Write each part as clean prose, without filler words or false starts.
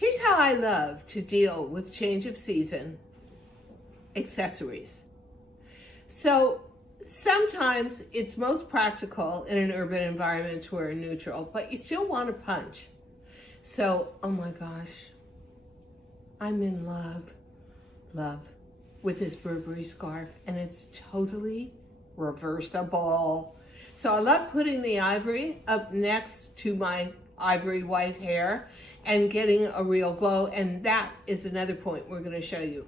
Here's how I love to deal with change of season accessories. So sometimes it's most practical in an urban environment to wear a neutral, but you still want to punch. So, oh my gosh, I'm in love with this Burberry scarf, and it's totally reversible. So I love putting the ivory up next to my ivory white hair and getting a real glow. And that is another point we're going to show you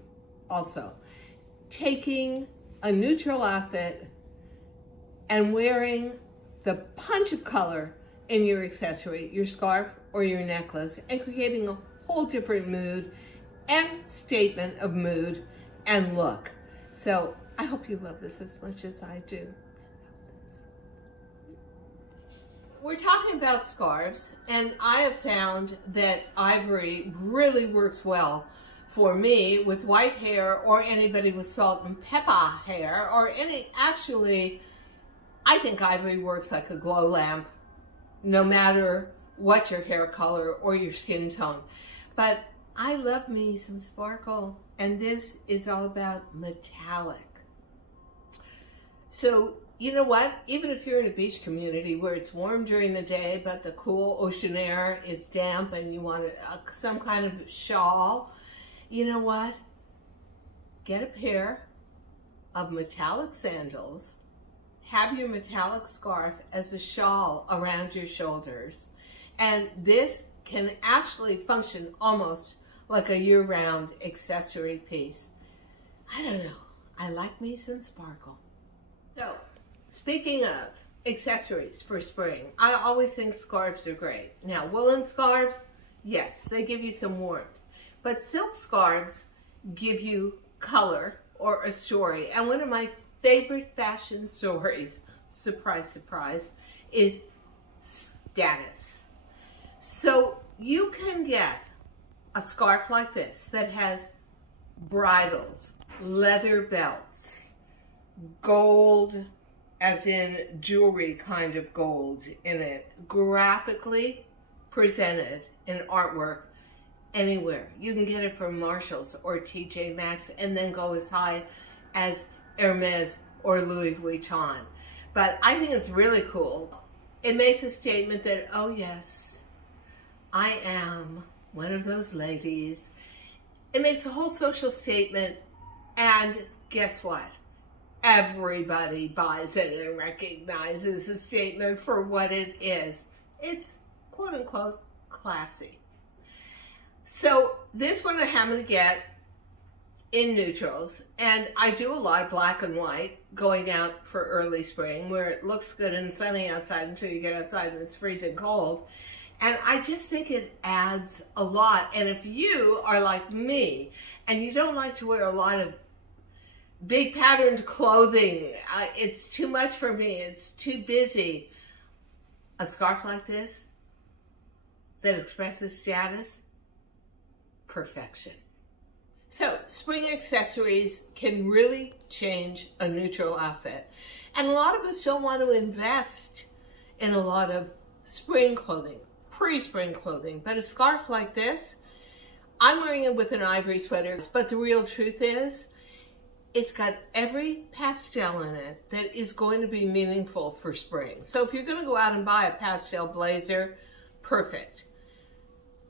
also. Taking a neutral outfit and wearing the punch of color in your accessory, your scarf or your necklace, and creating a whole different mood and statement of mood and look. So I hope you love this as much as I do. We're talking about scarves, and I have found that ivory really works well for me with white hair, or anybody with salt and pepper hair, or actually, I think ivory works like a glow lamp, no matter what your hair color or your skin tone. But I love me some sparkle, and this is all about metallic. So, you know what? Even if you're in a beach community where it's warm during the day, but the cool ocean air is damp and you want some kind of shawl, you know what? Get a pair of metallic sandals, have your metallic scarf as a shawl around your shoulders, and this can actually function almost like a year-round accessory piece. I don't know. I like me some sparkle. So, speaking of accessories for spring, I always think scarves are great. Now, woolen scarves, yes, they give you some warmth. But silk scarves give you color or a story. And one of my favorite fashion stories, surprise, surprise, is status. So you can get a scarf like this that has bridles, leather belts, gold, as in jewelry kind of gold in it, graphically presented in artwork anywhere. You can get it from Marshall's or TJ Maxx and then go as high as Hermes or Louis Vuitton. But I think it's really cool. It makes a statement that, oh yes, I am one of those ladies. It makes a whole social statement, and guess what? Everybody buys it and recognizes the statement for what it is. It's quote unquote classy. So this one I happen to get in neutrals, and I do a lot of black and white going out for early spring where it looks good and sunny outside until you get outside and it's freezing cold. And I just think it adds a lot. And if you are like me and you don't like to wear a lot of big patterned clothing, it's too much for me, it's too busy, a scarf like this that expresses status, perfection. So spring accessories can really change a neutral outfit. And a lot of us don't want to invest in a lot of spring clothing, pre-spring clothing, but a scarf like this, I'm wearing it with an ivory sweater, but the real truth is, it's got every pastel in it that is going to be meaningful for spring. So if you're going to go out and buy a pastel blazer, perfect.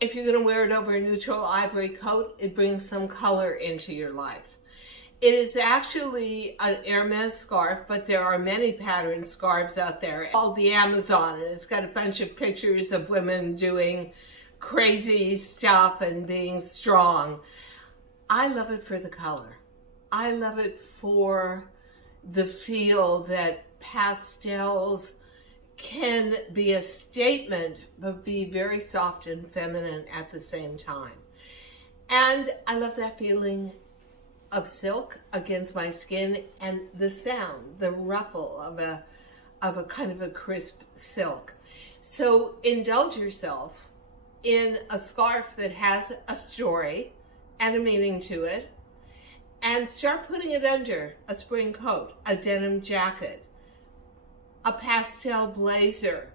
If you're going to wear it over a neutral ivory coat, it brings some color into your life. It is actually an Hermes scarf, but there are many patterned scarves out there called the Amazon, and it's got a bunch of pictures of women doing crazy stuff and being strong. I love it for the color. I love it for the feel that pastels can be a statement, but be very soft and feminine at the same time. And I love that feeling of silk against my skin and the sound, the ruffle of a kind of a crisp silk. So indulge yourself in a scarf that has a story and a meaning to it, and start putting it under a spring coat, a denim jacket, a pastel blazer,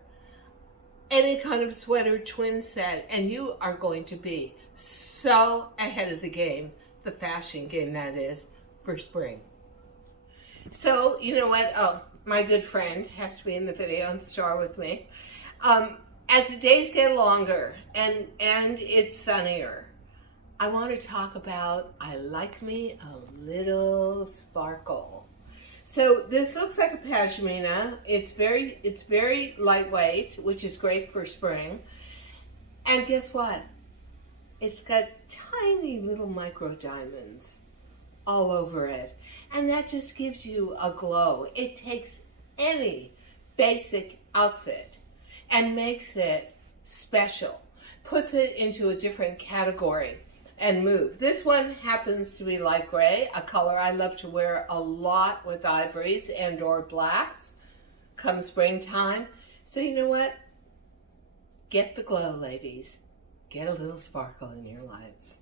any kind of sweater twin set, and you are going to be so ahead of the game, the fashion game that is, for spring. So, you know what? Oh, my good friend has to be in the video and star with me. As the days get longer and it's sunnier, I want to talk about I like me a little sparkle. So this looks like a pashmina. It's very lightweight, which is great for spring. And guess what? It's got tiny little micro diamonds all over it. And that just gives you a glow. It takes any basic outfit and makes it special, puts it into a different category and move. This one happens to be light gray, a color I love to wear a lot with ivories and or blacks come springtime. So you know what? Get the glow, ladies. Get a little sparkle in your lives.